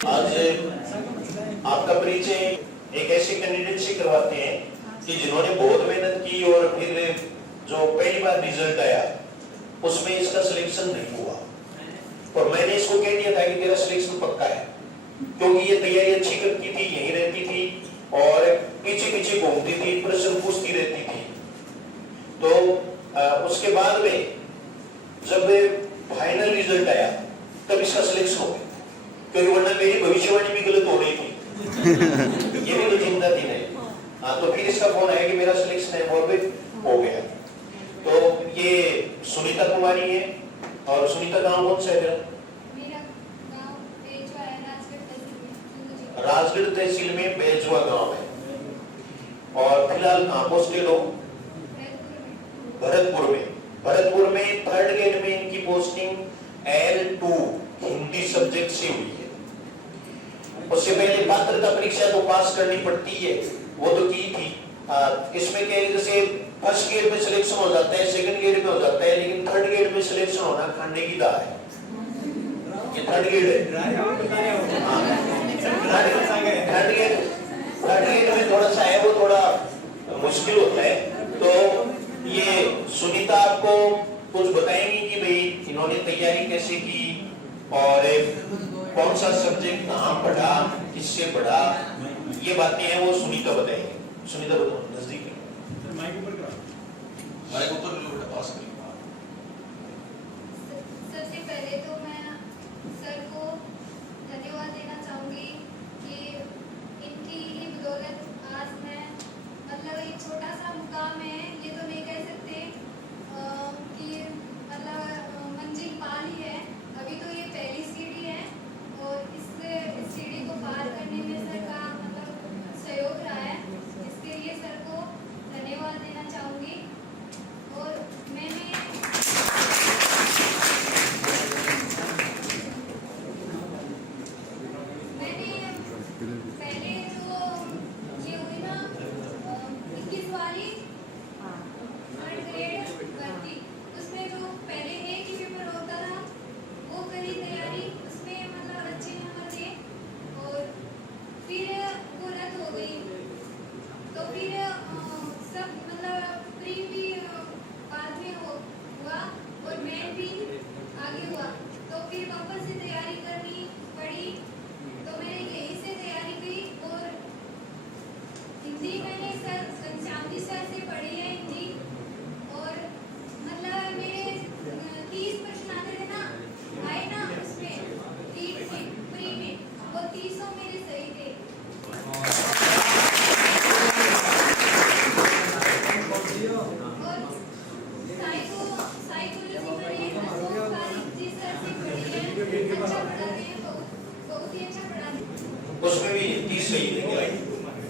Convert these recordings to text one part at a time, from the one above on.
आज आपका परिचय एक ऐसे कैंडिडेट से करवाते हैं कि जिन्होंने बहुत मेहनत की और फिर जो पहली बार रिजल्ट आया उसमें इसका सिलेक्शन नहीं हुआ, और मैंने इसको कह दिया था कि तेरा सिलेक्शन पक्का है, क्योंकि ये तैयारी अच्छी करती थी, यहीं रहती थी और पीछे पीछे घूमती थी, प्रश्न पूछती रहती थी। तो उसके बाद में जब फाइनल रिजल्ट आया तब इसका सिलेक्शन हो गया, क्योंकि वरना मेरी भविष्यवाणी भी गलत हो रही थी। ये भी तो चिंता थी नहीं। हाँ, तो फिर इसका फोन आया कि मेरा सिलेक्शन है, वो भी हो गया। तो ये सुनीता कुमारी है, और सुनीता गांव कौन सा है? मेरा गांव बेजवा है, राजगढ़ तहसील में बेजवा गांव है। और फिलहाल कहाँ पोस्टेड हो? भरतपुर में। भरतपुर में थर्ड ग्रेड में इनकी पोस्टिंग L2 हिंदी सब्जेक्ट से हुई है। उससे पहले पात्रता परीक्षा तो पास करनी पड़ती है, वो तो की थी। इसमें क्या है, जैसे फर्स्ट ग्रेड में सिलेक्शन हो जाता है, सेकंड ग्रेड में हो जाता है, लेकिन थर्ड ग्रेड में सिलेक्शन होना खाने की दाल है। ये थर्ड ग्रेड है। थर्ड ग्रेड में थोड़ा सा है, वो थोड़ा मुश्किल होता है। तो ये सुनीता आपको कुछ बताएंगी कि भाई इन्होंने तैयारी कैसे की और कौन सा सब्जेक्ट कहाँ पढ़ा, किससे पढ़ा, ये बातें हैं वो सुनीता बताएंगे। सुनीता बताओ, नजदीक माइक ऊपर पास करिए। सबसे पहले तो मैं सर को धन्यवाद देना चाहूंगी कि इनकी ही बदौलत आज मैं मतलब एक छोटा सा मुकाम है, ये तो नहीं कह सकते कि मतलब मंजिल पा ली है, अभी तो ये पहली सीढ़ी है, और इस सीढ़ी को पार करने में सर का मतलब सहयोग रहा है, इसके लिए सर को धन्यवाद देना चाहूंगी। और मैंने पहले जो ये हुई ना 21वारी थर्ड ग्रेड भर्ती, उसमें जो पहले एक ही पेपर होता था वो करी तैयारी, उसमें मतलब अच्छे नंबर थे, और फिर वो रद्द हो गई। तो फिर सब मतलब प्री भी बाद में हुआ और मेन भी आगे हुआ, तो फिर वापस से तैयारी करनी पड़ी। तो मैंने यहीं से तैयारी की, और हिंदी मैंने सर घनश्यामजी सर से पढ़ी है हिंदी, और मतलब मेरे 30 प्रश्न आते थे ना, आए ना उसमें 30 से प्री में, वो 30 मेरे सही थे। और साइकोलॉजी मैंने अशोक जी सर से पढ़ी है, अच्छा पढ़ाते हैं, बहुत ही अच्छा पढ़ाते हैं। उसमें भी 30 सही थे क्या?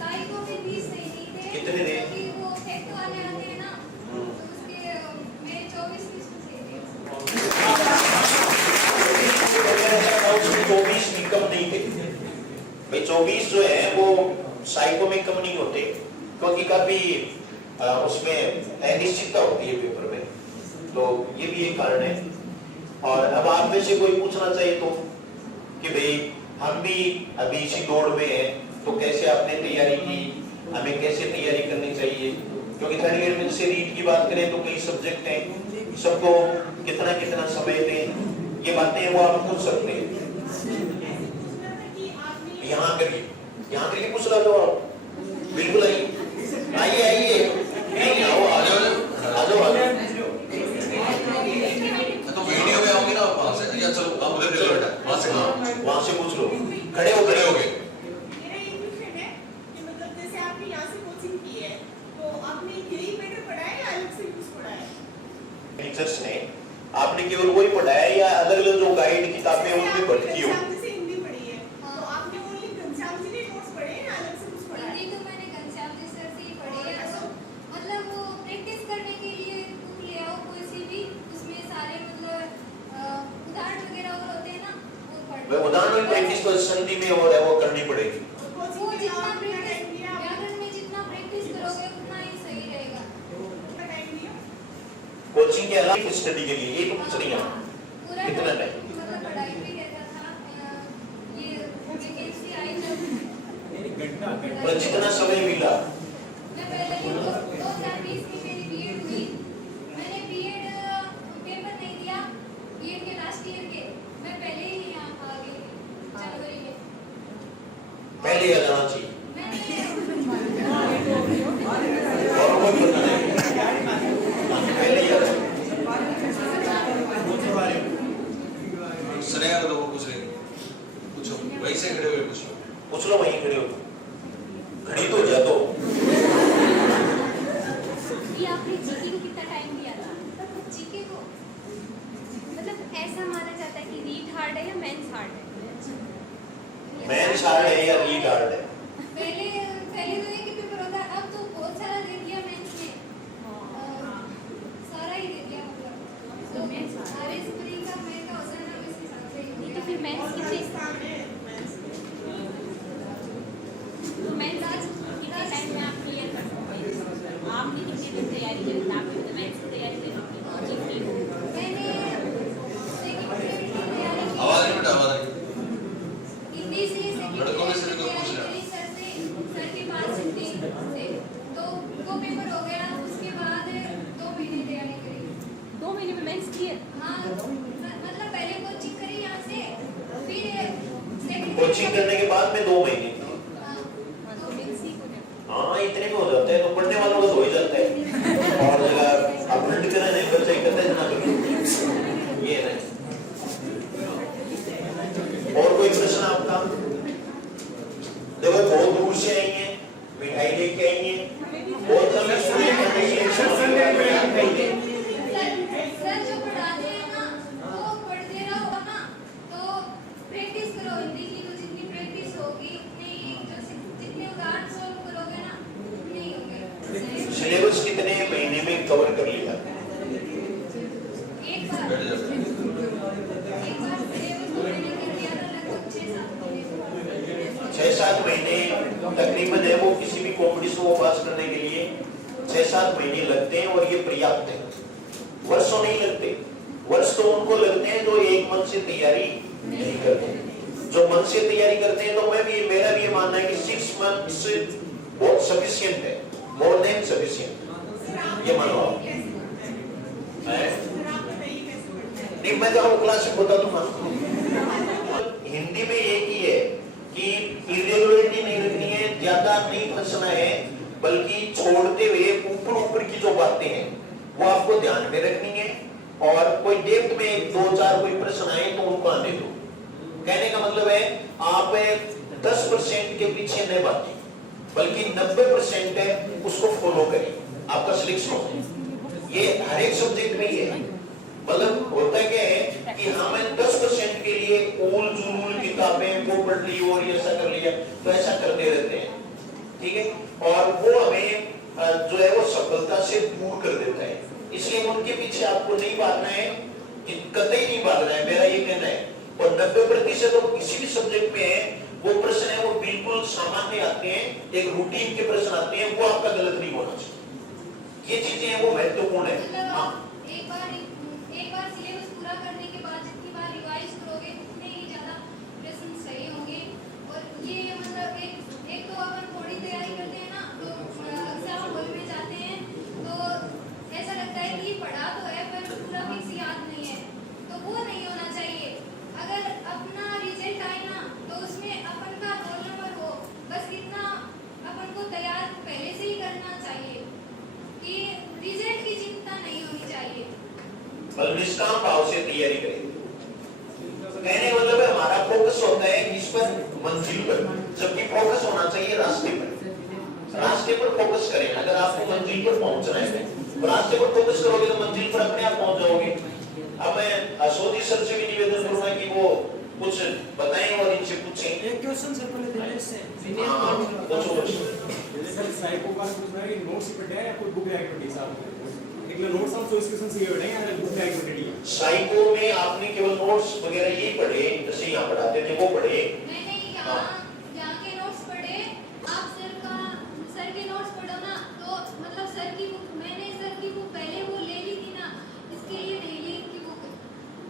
साइको में 30 सही नहीं थे। कितने थे? क्योंकि वो फैक्ट वाले आते हैं ना, तो उसके मेरे 24 सही थे। उसमें 24 भी कम नहीं थे भाई। 24 जो है वो साइको में कम नहीं होते, क्योंकि काफी उसमें अनिश्चितता होती है पेपर में, तो ये भी एक कारण है। और अब आप में से कोई पूछना चाहिए तो कि भाई हम भी अभी इसी दौड़ में हैं, तो कैसे आपने तैयारी की, हमें कैसे तैयारी करनी चाहिए, क्योंकि थर्ड ग्रेड में जैसे रीड की बात करें तो कई सब्जेक्ट हैं, सबको कितना कितना समय दें, ये बातें वो आप पूछ सकते हैं। यहाँ करके पूछ रहा तो आप बिल्कुल आइए आइए नहीं आओ, आ जाओ। तो वीडियो में आओगे ना वहां से, या चलो आप उधर चलो बेटा, वहां से पूछ लो, खड़े हो गए। मेरा एक क्वेश्चन है कि मतलब जैसे आपने यहाँ से कोचिंग की है, तो आपने यही पेपर पढ़ा है या अलग से कुछ पढ़ा है? टीचर्स ने आपने केवल वही पढ़ाया या अलग अलग जो गाइड किताबें उनमें भर्ती हो? जैसे हिंदी पढ़ी है, तो आपने ओनली घनश्याम जी के नोट्स पढ़े हैं या अलग से कुछ पढ़ा है? हिंदी तो मैंने घनश्याम जी सर से ही पढ़ी है, तो मतलब वो प्रैक्टिस करने के लिए बुक ले आओ कोई सी भी, उसमें सारे मतलब उदाहरण वगैरह और होते हैं ना, वो पढ़ उदाहरण की प्रैक्टिस तो संधि में और है, वो करनी पड़ेगी। वो जितना व्याकरण में जितना प्रैक्टिस करोगे उतना ही सही रहेगा। कोचिंग के अलावा स्टडी के लिए ये तो कुछ नहीं है। पूरा कितना टाइम? मतलब पढ़ाई भी रहता था, ये पर जितना समय मिला मैं पहले ही 2020 में मेरी बीएड हुई। मैंने बीएड पेपर नहीं दिया, बीएड के लास्ट ईयर के। मैं पहले ही यहाँ आ गई जनवरी में। पहले आ जाना चाहिए मैंने और कोई पता नहीं पहले ही आ जाना। सुनेगा तो लोग पूछ रहे पूछो वैसे खड़े हुए पूछो पूछ लो वहीं खड़े हो घड़ी तो जा दो। ये आपने जीके को कितना टाइम दिया था? जीके को मतलब ऐसा माना जाता है कि रीड हार्ड है या मेंस हार्ड है? मेंस हार्ड है या रीड हार्ड है? पहले तो एक ही पेपर होता है, अब तो बहुत सारा दे दिया मेंस ने। सारा ही दे दिया मतलब। तो मेंस सारे स्प्रिंग का मैं का होता है ना, उस हिसाब से ही। तो फिर मेंस कितने तो मेंस आज कितने टाइम में आप क्लियर कर सकते हैं? आपने कितने दिन तैयारी करी थी? आपने तो मेंस की तैयारी करी थी, जीके को। मैंने सेकंड ग्रेड की तैयारी की। आवाज नहीं बेटा आवाज नहीं हिंदी से सेकंड लड़कों में ग्रेड से की कोई पूछ तैयारी रहा करी सर के पास हिंदी से। तो वो पेपर हो गया, उसके बाद 2 महीने तैयारी करी। 2 महीने में मेंस क्लियर? हाँ, मतलब पहले कोचिंग करी यहाँ से, फिर सेकंड कोचिंग करने के बाद में 2 महीने तो मेंस ही हो गया। हाँ इतने में हो जाता है तो पढ़ने वालों का तो हो ही जाता है। और जगह आप लड़ कर नहीं बच्चा इकट्ठा जना कर ये नहीं। और कोई प्रश्न आपका? देखो बहुत दूर से आई हैं, मिठाई लेके आई हैं, बहुत समय स्टूडियो करने के लिए सर जो पढ़ाते हैं ना, वो पढ़ते रहो ना, तो प्रैक्टिस करो हिंदी की। तो जितनी प्रैक्टिस होगी उतनी जितने उदाहरण सॉल्व करोगे ना उतने ही होंगे। सिलेबस कितने महीने में कवर कर लिया? एक बार बैठ जाओ सिलेबस तो मैंने कर लिया था लगभग 6-7 महीने। 6-7 महीने तकरीबन है वो किसी भी कॉम्पिटिशन को पास करने के लिए 6-7 महीने लगते हैं और ये पर्याप्त है। वर्षों नहीं लगते। वर्ष तो उनको लगते हैं जो एक मन से तैयारी नहीं करते। जो मन से तैयारी करते हैं तो मेरा भी ये मानना है कि 6 मंथ्स बहुत सफिशिएंट है, मोर देन सफिशिएंट। ये मानो आप नहीं, मैं जब क्लास में बता दूंगा। हिंदी में एक ही है कि इरेगुलरिटी नहीं रखनी है, ज्यादा नहीं फंसना है, बल्कि छोड़ते हुए ऊपर की जो बातें हैं वो आपको ध्यान में रखनी है। और कोई डेप्थ में 2-4 कोई प्रश्न आए तो उनको आने दो। कहने का मतलब है आप 10% के पीछे नहीं भागे, बल्कि 90% है उसको फॉलो करें, आपका सिलेक्शन हो। ये हर एक सब्जेक्ट में ही है। मतलब होता क्या है कि हमें 10% के लिए उल जुलूल किताबें वो पढ़ ली और ये ऐसा कर लिया, तो ऐसा करते रहते हैं, ठीक है। और वो हमें जो है वो सफलता से दूर कर देता है। इसलिए उनके पीछे आपको नहीं भागना है, कतई नहीं भागना है, मेरा ये कहना है। और 90% तो किसी भी सब्जेक्ट में है वो प्रश्न है वो बिल्कुल सामान्य आते हैं, एक रूटीन के प्रश्न आते हैं, वो आपका गलत नहीं होना चाहिए। ये चीजें हैं वो महत्वपूर्ण है। मतलब हाँ एक बार सिलेबस पूरा करने के बाद जितनी बार रिवाइज करोगे उतने ही ज्यादा प्रश्न सही होंगे। और ये मतलब एक तो अपन थोड़ी तैयारी करते हैं ना, तो एग्जाम हॉल में जाते हैं तो ऐसा लगता है कि पढ़ा तो है पर पूरा फिक्स याद नहीं है, तो वो नहीं होना चाहिए। अगर अपना रिजल्ट आए ना तो उसमें अपन का रोल नंबर हो, बस इतना अपन को तैयार पहले से ही करना चाहिए कि रिजल्ट की चिंता नहीं होनी चाहिए। निष्काम भाव से तैयारी करें। कहने का मतलब है हमारा फोकस होता है इस पर, मंजिल पर, जबकि फोकस होना चाहिए रास्ते पर। रास्ते पर फोकस करें। अगर आपको मंजिल पर पहुंचना है तो रास्ते पर फोकस करोगे तो मंजिल पर अपने आप पहुंच जाओगे। अब मैं सोदी सर से भी निवेदन करूंगा कि वो कुछ बताएं और इनसे पूछें। एक क्वेश्चन सर पहले देने से सर साइको का पूछना है कि नोट्स पे है या कोई बुक एक्टिविटी साहब એટલે નોટ્સ આમ ચોઈસ ક્વેશ્ચન से है या बुक एक्टिविटी है। साइको में आपने केवल नोट्स वगैरह यही पढ़े, जैसे यहाँ पढ़ाते थे वो पढ़े। मैंने यहाँ के नोट्स पढ़े। आप सर के नोट्स पढ़ो ना, तो मतलब सर की बुक, मैंने सर की बुक पहले वो ले ली थी ना, इसके लिए नहीं ली इनकी बुक,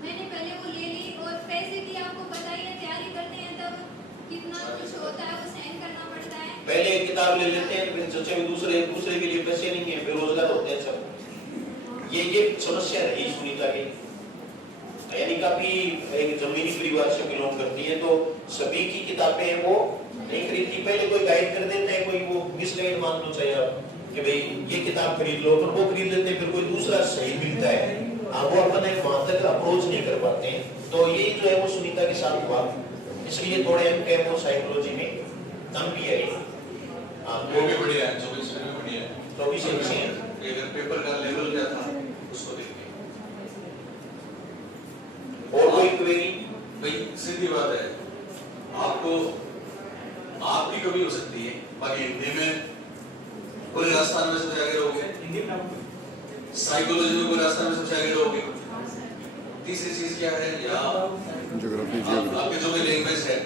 मैंने पहले वो ले ली। और पैसे की आपको पता ही है, तैयारी करते हैं तब कितना कुछ होता है, वो सहन करना पड़ता है। पहले किताब ले लेते हैं, फिर सोचे दूसरे के लिए पैसे नहीं है, बेरोजगार होते हैं सब। ये समस्या रही सुनीता की, यानी काफी एक जमीनी परिवार से बिलोंग करती है, तो सभी की किताबें वो नहीं खरीदती। पहले कोई गाइड कर देते हैं, कोई वो मिसगाइड मान लो चाहिए आप कि भाई ये किताब खरीद लो, पर वो खरीद लेते हैं, फिर कोई दूसरा सही मिलता है, वो अपने वहां तक अप्रोच नहीं कर पाते हैं। तो यही जो है वो सुनीता के साथ हुआ, इसलिए थोड़े हम कह वो साइकोलॉजी में कम भी है। वो भी बढ़िया है, 24 में बढ़िया है, 24 इंच है। अगर पेपर का लेवल क्या था उसको देखिए। और कोई क्वेरी? भाई सीधी बात है, आपको आपकी कभी हो सकती है, बाकी हिंदी में पूरे राजस्थान में सबसे आगे रहोगे, हिंदी में लागू साइकोलॉजी में पूरे राजस्थान में सबसे आगे रहोगे। तीसरी चीज क्या है, या ज्योग्राफी आपके जो भी लैंग्वेज है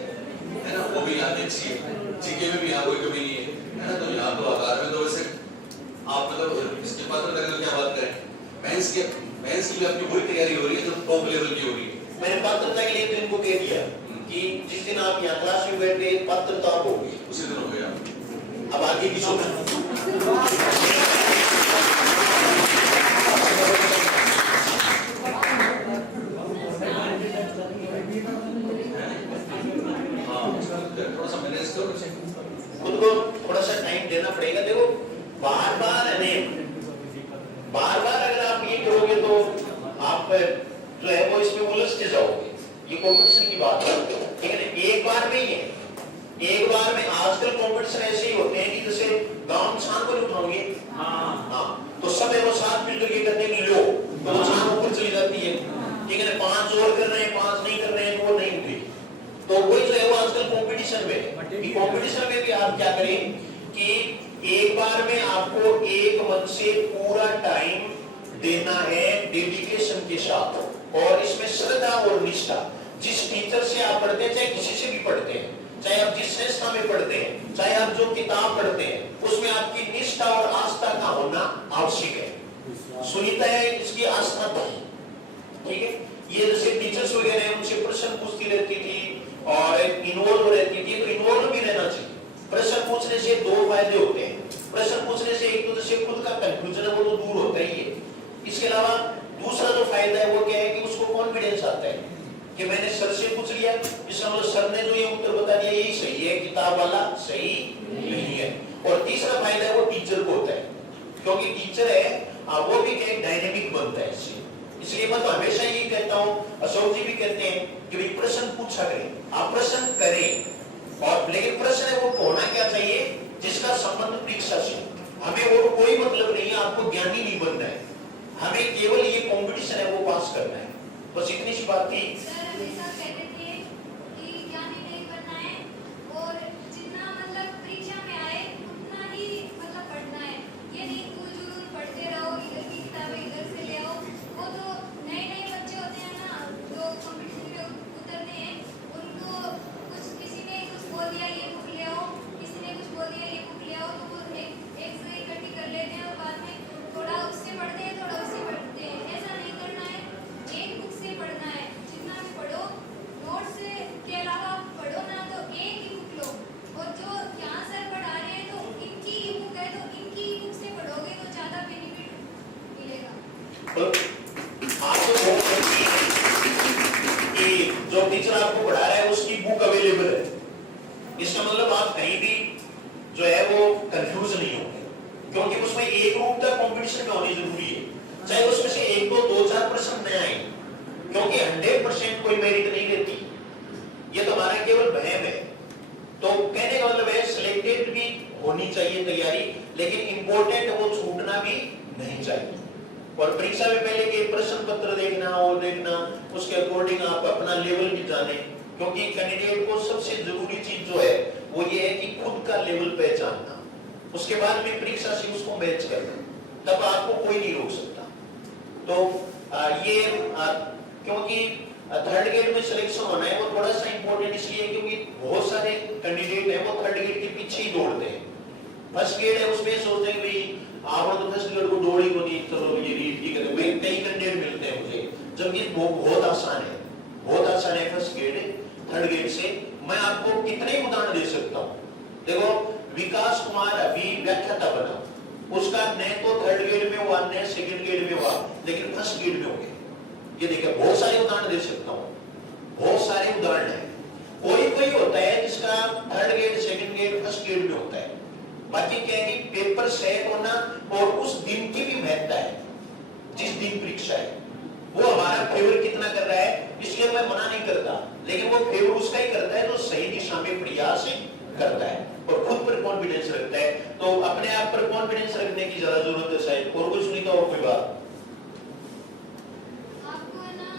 ना, वो भी आनी चाहिए। जीके में भी यहाँ कोई कमी नहीं है ना, तो यहाँ तो आधार में तो वैसे आप मतलब इसके पात्र तक क्या बात करें, मेंस की भी आपकी पूरी तैयारी हो रही है, तो टॉप लेवल की हो रही है। मैंने पात्रता के लिए तो इनको कह दिया कि जिस दिन आप यहाँ क्लास में बैठे पात्रता होगी, उसी दिन हो गया। अब आगे की सोच। थोड़ा सा मैनेज करो, खुद को थोड़ा सा टाइम देना पड़ेगा। देखो बार बार अगर आप ये करोगे तो आप जो है वो इसमें उलझते जाओगे। ये कंपटीशन की बात है, ठीक है ना? एक बार में ही है, एक बार में आजकल कंपटीशन ऐसे ही होते हैं कि जैसे गांव छान को उठाओगे, हाँ, तो सब है वो साथ मिलकर ये करते हैं, लो तो वो छान ऊपर चली जाती है, ठीक है ना? 5 और कर रहे हैं, 5 नहीं कर रहे हैं, तो वो नहीं उठी। तो वही जो है वो आजकल कंपटीशन में, कंपटीशन में भी आप क्या करें कि एक बार में आपको एक मन से पूरा टाइम देना है डेडिकेशन के साथ, और इसमें श्रद्धा और निष्ठा। जिस टीचर से आप पढ़ते हैं, चाहे किसी से भी पढ़ते हैं, चाहे आप जिस संस्था में पढ़ते हैं, चाहे आप जो किताब पढ़ते हैं, उसमें आपकी निष्ठा और आस्था का होना आवश्यक है। सुनीता है, इसकी आस्था तो, ठीक है? ये जैसे टीचर्स वगैरह हैं, उनसे प्रश्न पूछती रहती थी और इन्वॉल्व रहती थी, तो इन्वॉल्व भी रहना चाहिए। प्रश्न पूछने से 2 फायदे होते हैं। प्रश्न पूछने से एक तो जैसे खुद का कंफ्यूजन है वो तो दूर होता ही है, इसके अलावा दूसरा जो फायदा है वो क्या है कि उसको कॉन्फिडेंस आता है कि मैंने सर से पूछ लिया, इसका मतलब सर ने जो ये उत्तर बता दिया यही सही है, किताब वाला सही नहीं है। और तीसरा फायदा है वो टीचर को होता है, क्योंकि टीचर है वो भी क्या डायनेमिक बनता है इससे। इसलिए मैं तो हमेशा यही कहता हूँ, अशोक जी भी कहते हैं कि भाई प्रश्न पूछा करें, आप प्रश्न करें, और लेकिन प्रश्न है वो होना क्या चाहिए जिसका संबंध परीक्षा से। हमें और कोई मतलब नहीं है, आपको ज्ञानी नहीं बनना है, हमें केवल ये कंपटीशन है वो पास करना है, बस इतनी सी बात थी। सर हमेशा कहते थे कि ज्ञानी नहीं बनना है, और जितना मतलब परीक्षा में आए उतना ही मतलब पढ़ना है। ये नहीं फुजूल पढ़ते रहो, इधर की किताबें इधर से ले आओ। वो तो नए बच्चे होते हैं ना जो कंपटीशन में उतरते हैं, उनको कुछ किसी ने कुछ बोल दिया ये बुक ले आओ, किसी ने कुछ बोल दिया ये बुक ले आओ, तो वो एक से इकट्ठी कर लेते हैं और बाद में थोड़ा उससे पढ़ते हैं, थोड़ा उससे पढ़ते हैं। ऐसा नहीं करना है, एक बुक से पढ़ना है, जितना भी पढ़ो, नोट्स के अलावा पढ़ो ना तो एक ही बुक लो, और जो यहाँ सर पढ़ा रहे हैं तो इनकी ही बुक है, तो इनकी ही बुक से पढ़ोगे तो ज़्यादा बेनिफिट मिलेगा। तो आपको कि जो टीचर आपको पढ़ा रहा है उसकी बुक अवेलेबल है, इसका मतलब आप कहीं भी जो है वो कंफ्यूज नहीं होंगे, क्योंकि उसमें एक रूपता कंपटीशन में होनी जरूरी है। चाहे उसमें से 1 2 4 प्रश्न न आए, क्योंकि 100% कोई मेरिट नहीं देती, ये तो हमारा केवल वहम है। तो कहने का मतलब है सिलेक्टेड भी होनी चाहिए तैयारी, लेकिन इंपॉर्टेंट वो छूटना भी नहीं चाहिए। और परीक्षा में पहले के प्रश्न पत्र देखना और देखना, उसके अकॉर्डिंग आप अपना लेवल भी जाने, क्योंकि कैंडिडेट को सबसे जरूरी चीज जो है वो ये है कि खुद का लेवल पहचानना, उसके बाद में परीक्षा से उसको मैच करना, तब आपको कोई नहीं रोक सकता। तो ये क्योंकि थर्ड ग्रेड में सिलेक्शन होना है वो थोड़ा सा इंपॉर्टेंट इसलिए क्योंकि बहुत सारे कैंडिडेट हैं वो थर्ड ग्रेड के पीछे ही दौड़ते हैं। फर्स्ट ग्रेड है उसमें सोचते हैं भाई आप तो फर्स्ट ग्रेड को दौड़ ही को नहीं, चलो ये रीड करें भाई, कई कैंडिडेट मिलते हैं मुझे, जबकि वो बहुत आसान है, बहुत आसान है फर्स्ट ग्रेड। थर्ड ग्रेड से मैं आपको कितने उदाहरण दे सकता हूँ। देखो विकास कुमार अभी व्याख्याता बना, उसका न तो थर्ड ग्रेड में हुआ न सेकंड ग्रेड में हुआ, लेकिन फर्स्ट ग्रेड में हो गया। ये देखिए बहुत सारे उदाहरण दे सकता हूँ, बहुत सारे उदाहरण है। कोई कोई होता है जिसका third grade second grade first grade में होता है। बाकी क्या है कि पेपर सेट होना और उस दिन की भी महत्ता है, जिस दिन परीक्षा है वो हमारा फेवर कितना कर रहा है, इसलिए मैं मना नहीं करता, लेकिन वो फेवर उसका ही करता है जो सही दिशा में प्रयास करता है और खुद पर कॉन्फिडेंस रखता है। तो अपने आप पर कॉन्फिडेंस रखने की ज्यादा जरूरत है शायद, और कुछ नहीं तो और कोई बात। आपको है ना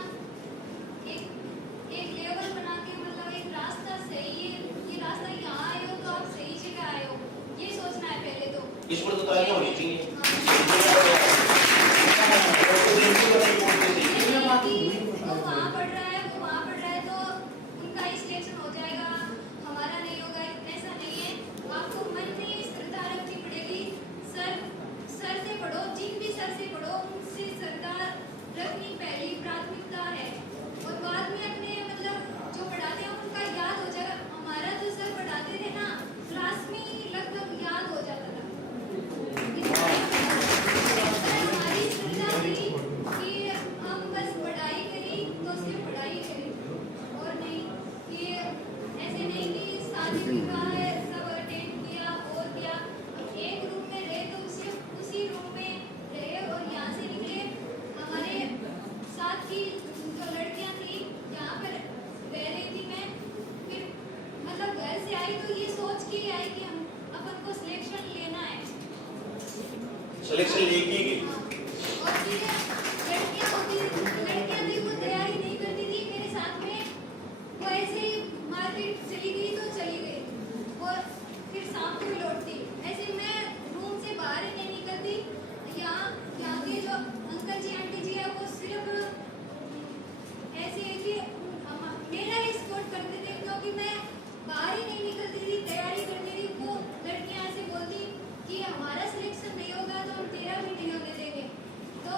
एक लेवल बना के, मतलब एक रास्ता सही है, ये रास्ता यहाँ आए हो तो आप सही जगह आए हो, ये सोचना है पहले तो। इस पर तो तालियां होनी चाहिए। वो वहाँ पढ़ रहा है, वो वहाँ पढ़ रहा है तो उनका ही सिलेक्शन हो जाएगा, हमारा नहीं होगा, ऐसा नहीं है। आपको मन में स्थिरता रखनी पड़ेगी। सर से पढ़ो, जिन भी सर से पढ़ो उनसे सरकार रखनी पहली प्राथमिकता है, और बाद में अपने मतलब जो पढ़ाते हैं उनका याद हो जाएगा। हमारा जो सर पढ़ाते थे ना क्लास में ही लगभग याद हो जाता था। हमारी स्थिरता थी कि हम बस पढ़ाई करी तो सिर्फ पढ़ाई करी, और नहीं कि ऐसे नहीं कि शादी विवाह है सब अटेंड किया और क्या, एक रूम में रहे तो सिर्फ उसी रूम में रहे, और यहाँ से निकले। हमारे साथ की जो लड़कियाँ थी यहाँ पर रह रही थी, मैं फिर मतलब घर से आई तो ये सोच के आई कि हम अपन को सिलेक्शन लेना है, सिलेक्शन लेगी ही। और फिर लड़कियां थी वो तैयारी नहीं करती थी मेरे साथ में, वो ऐसे ही मार्केट चली गई तो चली गई और फिर शाम को लौटती, ऐसे मैं रूम से बाहर ही नहीं निकलती। यहाँ के जो अंकल जी आंटी जी है वो सिर्फ ऐसे है कि मेरा ही सपोर्ट करते थे, क्योंकि मैं बाहर ही नहीं निकलती थी, तैयारी करती थी। वो लड़कियां ऐसे बोलती कि हमारा सिलेक्शन नहीं होगा तो हम तेरा भी नहीं होने देंगे। तो